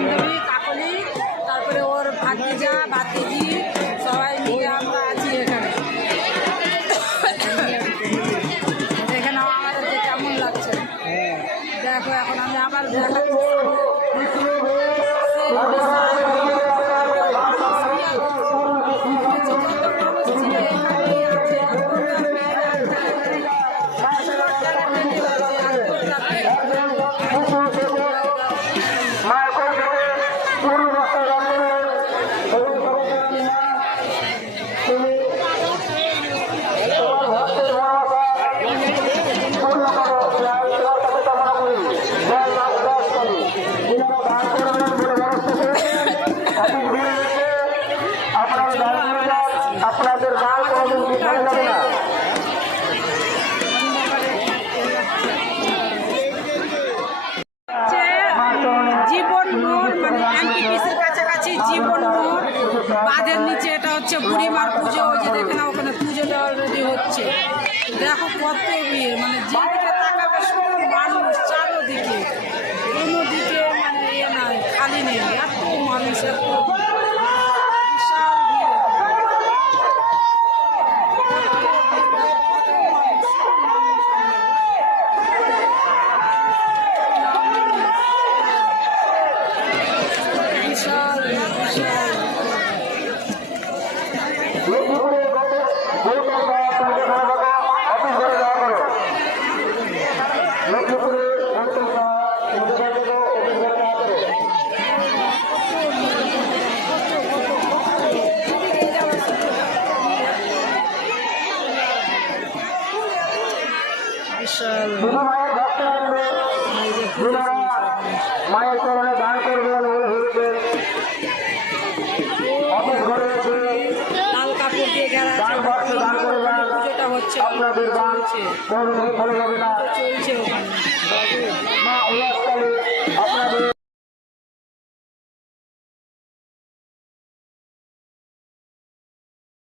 বান্ধবী কাকলি, তারপরে ওর ভাতিজা ভাতিজি, সবাই মিলে আমরা আছি এখানে। এখানে আমাদেরকে কেমন লাগছে দেখো। এখন আমি আবার দেখাচ্ছি। আপনাদের গান কোনোদিন ভালো লাগে না। জীবন মোড় মানে এনটিপিসির কাছাকাছি জীবন মোড় বাঁধের নিচে। এটা হচ্ছে বুড়িমার পুজো। ওই যে দেখে না ওখানে পুজোটা অলরেডি হচ্ছে। দেখো কত বিয়ে, মানে যেদিকে তাকাবে শুধু মানুষ, চারোদিকে কোনো দিকে মানে ইয়ে নাই, খালি নেই, এত মানুষ, এত বিশাল ভিড়। মায়ের চরণে দান করবেন, অফিস ঘরে লাল কাপড় দিয়ে ঘেরা আছে, পুজোটা হচ্ছে, আপনাদের দান ফলে যাবে না। চলছে ওখানে।